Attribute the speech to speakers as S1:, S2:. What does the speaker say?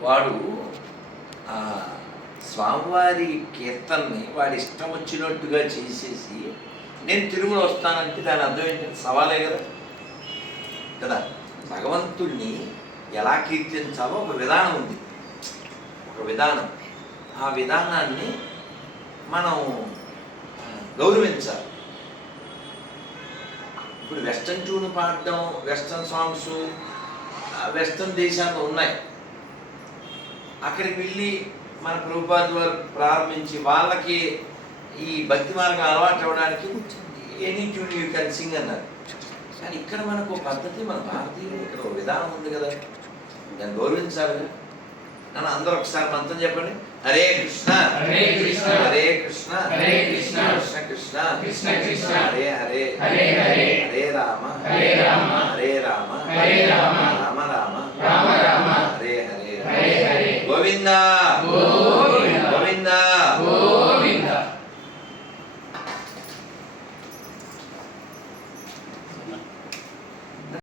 S1: వాడు ఆ స్వామివారి కీర్తనని వాడి ఇష్టం వచ్చినట్టుగా చేసేసి నేను తిరుమల వస్తానంటే దాని అర్థం ఏంటంటే సవాలే కదా. కదా? భగవంతుణ్ణి ఎలా కీర్తించాలో ఒక విధానం ఉంది. ఒక విధానం. ఆ విధానాన్ని మనం గౌరవించాలి. ఇప్పుడు వెస్టర్న్ ట్యూన్ పాడడం వెస్టర్న్ సాంగ్స్ వెస్టర్న్ దేశాల్లో ఉన్నాయి. అక్కడికి వెళ్ళి మన ప్రభుపాద్ వారు ప్రారంభించి వాళ్ళకి ఈ భక్తి మార్గం అలవాటు అవ్వడానికి any tune you can sing అన్నారు. కానీ ఇక్కడ మనకు ఒక పద్ధతి మన భారతీయులు ఇక్కడ ఒక విధానం ఉంది కదా. దాన్ని గౌరవించాలి. నన్ను అందరూ ఒకసారి మంత్రం చెప్పండి. హరే కృష్ణ.
S2: హరే కృష్ణ.
S1: హరే కృష్ణ.
S2: హరే కృష్ణ.
S1: కృష్ణ కృష్ణ.
S2: కృష్ణ కృష్ణ.
S1: హరే హరే.
S2: హరే హరే.
S1: హరే రామ.
S2: హరే రామ.
S1: హరే రామ.
S2: హరే రామ
S1: రామ రామ
S2: రామ రామ
S1: హరే హరే
S2: హరే హరే
S1: గోవింద
S2: గోవింద.